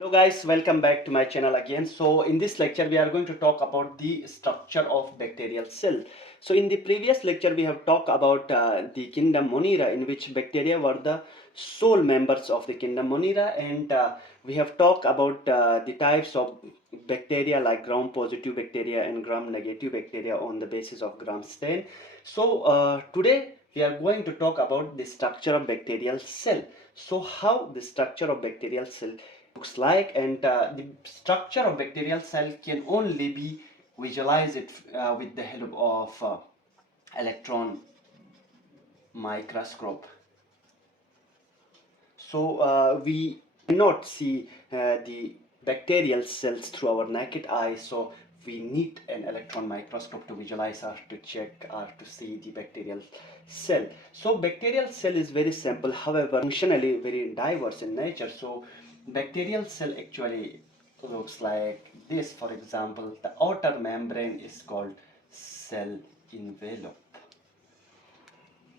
Hello guys, welcome back to my channel again. So in this lecture we are going to talk about the structure of bacterial cell. So in the previous lecture we have talked about the kingdom Monera, in which bacteria were the sole members of the kingdom Monera, and we have talked about the types of bacteria like gram positive bacteria and gram negative bacteria on the basis of gram stain. So today we are going to talk about the structure of bacterial cell. So how the structure of bacterial cell looks like, and the structure of bacterial cell can only be visualized with the help of electron microscope. So we cannot see the bacterial cells through our naked eye, so we need an electron microscope to visualize or to check or to see the bacterial cell. So bacterial cell is very simple, however functionally very diverse in nature. So bacterial cell actually looks like this. For example, the outer membrane is called cell envelope.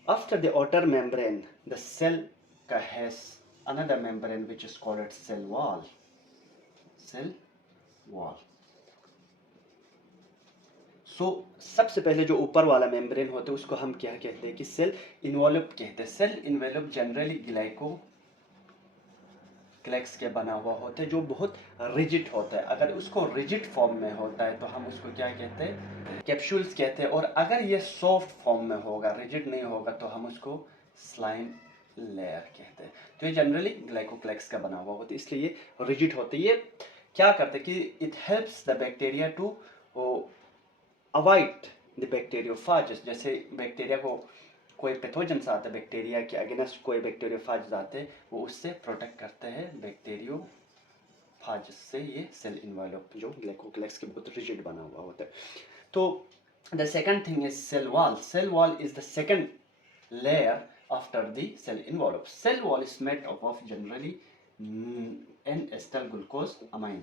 After the outer membrane, the cell has another membrane which is called cell wall. Cell wall. सो सबसे पहले जो ऊपर वाला membrane होता है उसको हम क्या कहते हैं कि सेल इन्वॉल्व कहते हैं. Cell envelope generally glycocalyx के बना हुआ होता है जो बहुत रिजिड होता है. अगर उसको रिजिड फॉर्म में होता है तो हम उसको क्या कहते हैं, कैप्सूल्स कहते हैं. और अगर ये सॉफ्ट फॉर्म में होगा, रिजिड नहीं होगा, तो हम उसको स्लाइम लेयर कहते हैं. तो ये जनरली ग्लाइकोक्लेक्स का बना हुआ होता है, इसलिए ये रिजिड होते हैं. ये क्या करते हैं कि it helps the bacteria to avoid the bacteriophage. जैसे बैक्टीरिया को कोई पैथोजेंस आते हैं, बैक्टीरिया के अगेंस्ट कोई बैक्टीरियोफाज आते हैं, वो उससे प्रोटेक्ट करते हैं बैक्टीरियोफाज से. ये सेल इन्वेलप जो ग्लाइकोक्लेक्स के बहुत रिजिड बना हुआ होता है. तो the second thing is cell wall. Cell wall is the second layer after the cell envelope. Cell wall is made up of generally N-acetyl glucose amine.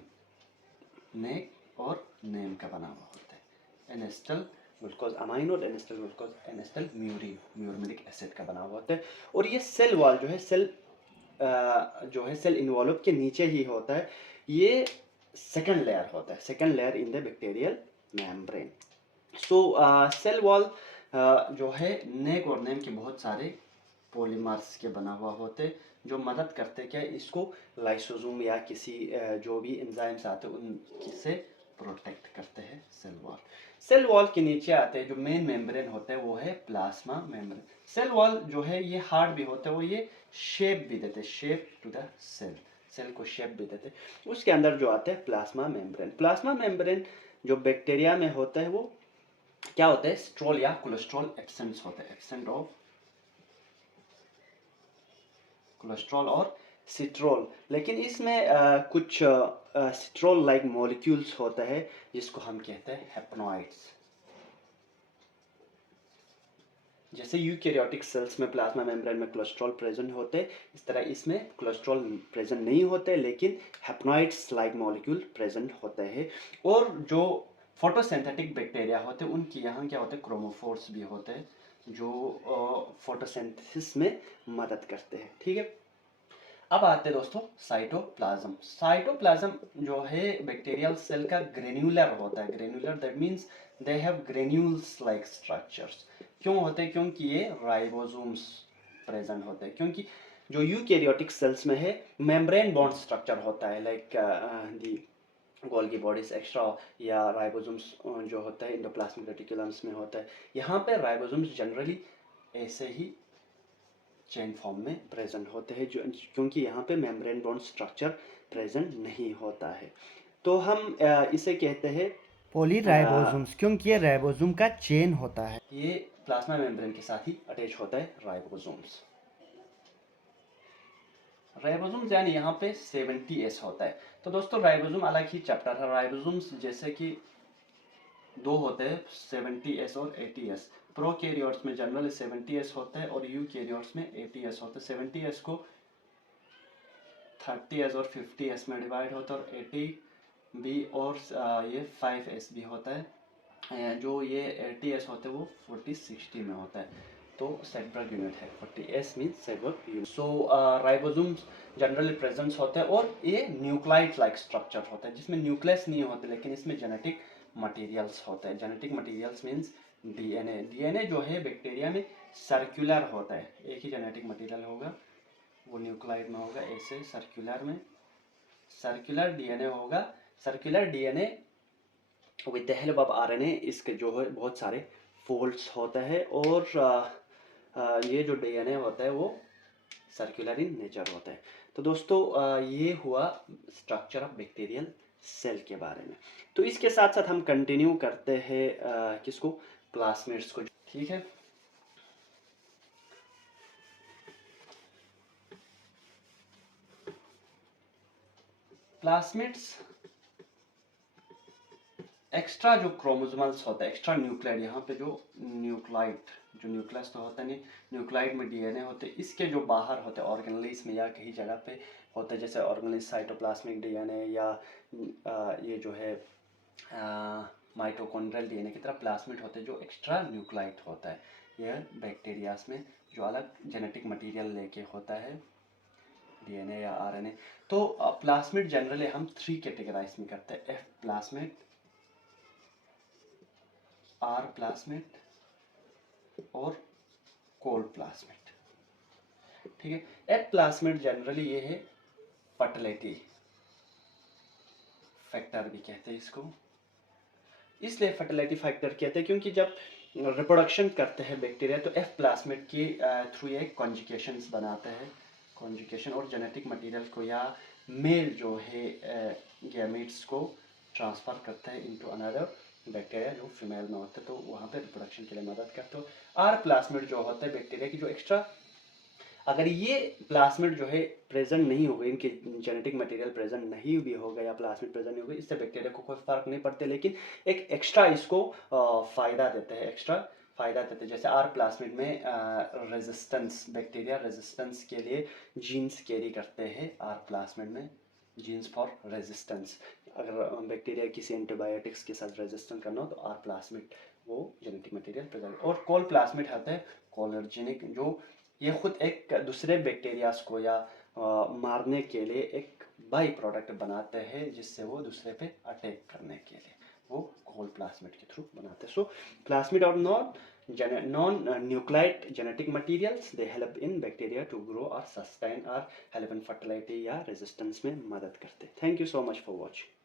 नेक और नेम का बना हुआ होता है. एन-एसिटल ग्लूकोज अमाइन और एन-एसिटल म्यूरिक एसिड का बना हुआ होता है. और ये सेल वॉल जो है सेल इन्वॉल्व के नीचे ही होता है. ये सेकंड लेयर होता है, second layer in the bacterial membrane. So cell wall जो है नेक और नेम के बहुत सारे पॉलीमर्स के बना हुआ होते जो मदद करते क्या इसको लाइसोसोम या किसी जो भी एंजाइम्स आते हैं उनसे प्रोटेक्ट करते हैं. Cell wall. सेल वॉल के नीचे आते हैं जो मेन मेम्ब्रेन होता है वो है प्लाज्मा मेम्ब्रेन. सेल वॉल जो है ये हार्ड भी होता है, वो ये शेप भी देते, shape to the cell, cell को शेप भी देते. उसके अंदर जो आता है प्लाज्मा मेम्ब्रेन. प्लाज्मा मेम्ब्रेन जो बैक्टीरिया में होता है वो क्या होता है, स्ट्रोल या कोलेस्ट्रॉल एब्सेंस होता है, एब्सेंट ऑफ कोलेस्ट्रॉल और सिट्रोल. लेकिन इसमें कुछ सिट्रोल लाइक मॉलिक्यूल्स होता है जिसको हम कहते हैं हेप्नोइड्स. जैसे यूकैरियोटिक सेल्स में प्लाज्मा मेम्ब्रेन में कोलेस्ट्रॉल प्रेजेंट होते हैं, इस तरह इसमें कोलेस्ट्रॉल प्रेजेंट नहीं होते, लेकिन हेप्नोइड्स लाइक मॉलिक्यूल प्रेजेंट होते हैं. और जो फोटोसिंथेटिक बैक्टीरिया होते हैं उनकी यहाँ क्या होते हैं, क्रोमोफोर्स भी होते हैं जो फोटोसिंथेसिस में मदद करते हैं. ठीक है. अब आते हैं दोस्तों साइटोप्लाज्म. साइटोप्लाज्म जो है बैक्टीरियल सेल का ग्रेन्युलर होता है. Granular that means they have granules like structures. क्यों होते हैं, क्योंकि ये राइबोसोम्स प्रेजेंट होते हैं. क्योंकि जो यूकैरियोटिक सेल्स में है मेम्ब्रेन बॉन्ड स्ट्रक्चर होता है like the Golgi bodies extra या राइबोसोम्स जो होता है एंडोप्लाज्मिक रेटिकुलम्स में होता है. यहाँ पे राइबोसोम्स जनरली ऐसे ही चेन फॉर्म में प्रेजेंट होते हैं जो क्योंकि यहाँ पे मेम्ब्रेन बॉन्ड स्ट्रक्चर प्रेजेंट नहीं होता है. तो हम इसे कहते हैं पॉलीराइबोसोम्स क्योंकि ये राइबोसोम का चेन होता है. ये प्लाज्मा मेम्ब्रेन के साथ ही अटैच होता है राइबोसोम्स. राइबोसोम्स यानी यहाँ पे 70S होता है. तो दोस्तों राइबोसोम अलग ही चैप्टर है. राइबोसोम्स जैसे कि दो होते हैं 70S और 80S. प्रोकैरियोट्स में जनरली 70S होता है और यूकैरियोट्स में 80S होता है. 70S को 30S और 50S में डिवाइड होता है और 80 भी और ये 5S भी होता है. जो ये 80S होते हैं वो 40-60 में होता है. तो सेंट्रल यूनिट है 40S मीन्स सेंट्रल यूनिट। सो राइबोसोम्स जनरली प्रेजेंस होते हैं और ये न्यूक्लाइड लाइक स्ट्रक्चर होता है जिसमें न्यूक्लियस नहीं होते लेकिन इसमें जेनेटिक मटेरियल्स होते हैं। Genetic materials means DNA. DNA जो है बैक्टीरिया में सर्कुलर होता है, एक ही जेनेटिक मटेरियल होगा, वो न्यूक्लाइड में होगा ऐसे सर्कुलर में, सर्कुलर डीएनए होगा। Circular DNA with the help of RNA इसके जो है बहुत सारे फोल्ड्स होते हैं और ये जो डीएनए होता है वो सर्कुलर इन नेचर होता है। तो दोस्तों ये हुआ स्ट्रक्चर ऑफ बैक्टीरियल सेल के बारे में। तो इसके साथ साथ हम कंटिन्यू करते हैं किसको, प्लाज्मिड्स को, ठीक है। प्लाज्मिड्स एक्स्ट्रा जो क्रोमोसोमल्स होता है, एक्स्ट्रा न्यूक्लाइड, यहाँ पे जो न्यूक्लाइड, जो न्यूक्लियस तो होता नहीं, न्यूक्लाइड में डीएनए होते हैं, इसके जो बाहर होते हैं ऑर्गेनेल्स में या कहीं जगह पे होते हैं, जैसे ऑर्गेनेल्स साइटोप्लाज्मिक डीएनए या ये जो है माइटोकॉन्ड्रियल डीएनए की तरह प्लाज्मिड होते हैं जो एक्स्ट्रा न्यूक्लाइड होता है। यह बैक्टीरियाज में जो अलग जेनेटिक मटेरियल लेके होता है, डीएनए या आरएनए। तो प्लाज्मिड जनरली हम 3 कैटेगराइज में करते हैं, एफ प्लाज्मिड, आर प्लाज्मिड और कोल्ड प्लाज्मिड, ठीक है। एफ प्लाज्मिड जनरली ये है फर्टिलिटी फैक्टर भी कहते हैं इसको, इसलिए फर्टिलिटी फैक्टर कहते हैं क्योंकि जब रिप्रोडक्शन करते हैं बैक्टीरिया तो एफ प्लाज्मिड के थ्रू ये कॉन्जुगेशंस बनाते हैं, कॉन्जुगेशन और जेनेटिक मटेरियल को या मेल जो है गैमेट्स को ट्रांसफ़र करते हैं इनटू अनदर बैक्टीरिया जो फीमेल में होते हैं, तो वहाँ पे रिप्रोडक्शन के लिए मदद करते हो। आर प्लाज्मिड जो होता है बैक्टीरिया की जो एक्स्ट्रा, अगर ये प्लाज्मिड जो है प्रेजेंट नहीं होगा, इनके जेनेटिक मटेरियल प्रेजेंट नहीं भी होगा या प्लाज्मिड प्रेजेंट नहीं होगा, इससे बैक्टीरिया को कोई फर्क नहीं पड़ता, लेकिन एक एक्स्ट्रा इसको फायदा देते हैं, एक्स्ट्रा फायदा देते हैं। जैसे आर प्लाज्मिड में रेजिस्टेंस, बैक्टीरिया रेजिस्टेंस के लिए जीन्स कैरी करते हैं आर प्लाज्मिड में, जीन्स फॉर रेजिस्टेंस। अगर बैक्टीरिया किसी एंटीबायोटिक्स के साथ रेजिस्टेंट करना हो तो आर प्लाज्मिड वो जेनेटिक मटेरियल प्रेजेंट। और कोल प्लाज्मिड आता है कोलर्जेनिक, जो ये खुद एक दूसरे बैक्टीरियाज को या मारने के लिए एक बाई प्रोडक्ट बनाते हैं जिससे वो दूसरे पे अटैक करने के लिए वो कोल प्लाज्मिड के थ्रू बनाते हैं। सो प्लाज्मिड और non nucleoid genetic materials they help in bacteria to grow और सस्टेन और हेल्प इन फर्टिलिटी या रेजिस्टेंस में मदद करते हैं। Thank you so much for watching.